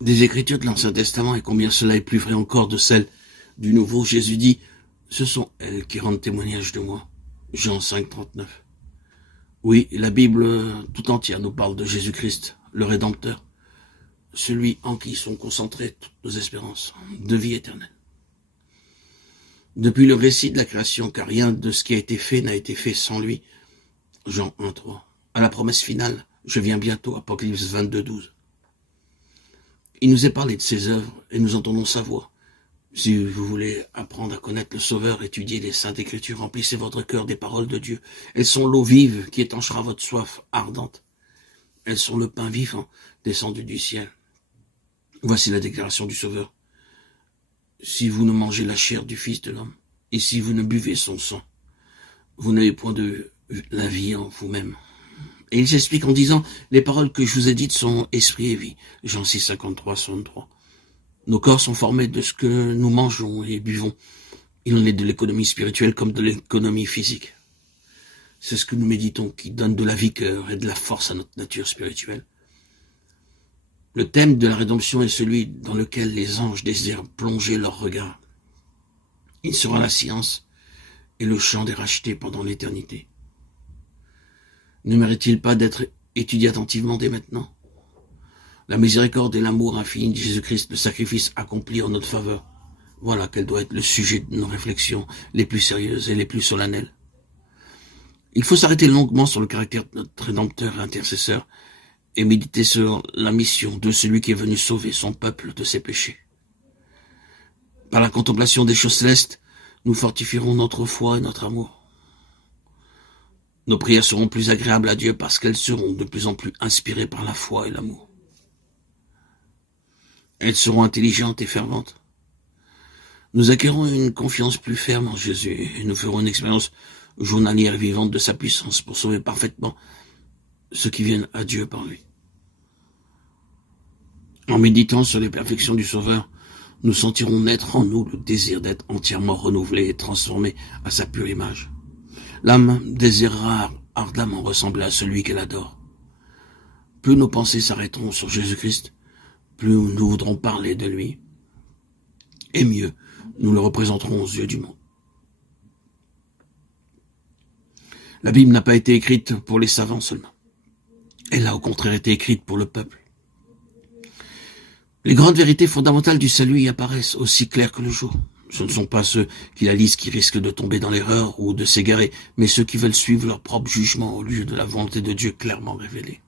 des Écritures de l'Ancien Testament, et combien cela est plus vrai encore de celles du Nouveau. Jésus dit, ce sont elles qui rendent témoignage de moi. Jean 5, 39. Oui, la Bible tout entière nous parle de Jésus-Christ, le Rédempteur, celui en qui sont concentrées toutes nos espérances de vie éternelle. Depuis le récit de la création, car rien de ce qui a été fait n'a été fait sans lui. Jean 1, 3. À la promesse finale, je viens bientôt, Apocalypse 22, 12. Il nous est parlé de ses œuvres et nous entendons sa voix. Si vous voulez apprendre à connaître le Sauveur, étudiez les Saintes Écritures, remplissez votre cœur des paroles de Dieu. Elles sont l'eau vive qui étanchera votre soif ardente. Elles sont le pain vivant descendu du ciel. Voici la déclaration du Sauveur. Si vous ne mangez la chair du Fils de l'homme, et si vous ne buvez son sang, vous n'avez point de la vie en vous-même. Et il s'explique en disant, les paroles que je vous ai dites sont esprit et vie. Jean 6, 53, 63. Nos corps sont formés de ce que nous mangeons et buvons. Il en est de l'économie spirituelle comme de l'économie physique. C'est ce que nous méditons qui donne de la vigueur et de la force à notre nature spirituelle. Le thème de la rédemption est celui dans lequel les anges désirent plonger leur regard. Il sera la science et le chant des rachetés pendant l'éternité. Ne mérite-t-il pas d'être étudié attentivement dès maintenant? La miséricorde et l'amour infini de Jésus-Christ, le sacrifice accompli en notre faveur. Voilà quel doit être le sujet de nos réflexions les plus sérieuses et les plus solennelles. Il faut s'arrêter longuement sur le caractère de notre Rédempteur et intercesseur et méditer sur la mission de celui qui est venu sauver son peuple de ses péchés. Par la contemplation des choses célestes, nous fortifierons notre foi et notre amour. Nos prières seront plus agréables à Dieu parce qu'elles seront de plus en plus inspirées par la foi et l'amour. Elles seront intelligentes et ferventes. Nous acquérons une confiance plus ferme en Jésus et nous ferons une expérience journalière et vivante de sa puissance pour sauver parfaitement ceux qui viennent à Dieu par lui. En méditant sur les perfections du Sauveur, nous sentirons naître en nous le désir d'être entièrement renouvelé et transformé à sa pure image. L'âme désirera ardemment ressembler à celui qu'elle adore. Plus nos pensées s'arrêteront sur Jésus-Christ, plus nous voudrons parler de lui, et mieux nous le représenterons aux yeux du monde. La Bible n'a pas été écrite pour les savants seulement. Elle a au contraire été écrite pour le peuple. Les grandes vérités fondamentales du salut y apparaissent aussi claires que le jour. Ce ne sont pas ceux qui la lisent qui risquent de tomber dans l'erreur ou de s'égarer, mais ceux qui veulent suivre leur propre jugement au lieu de la volonté de Dieu clairement révélée.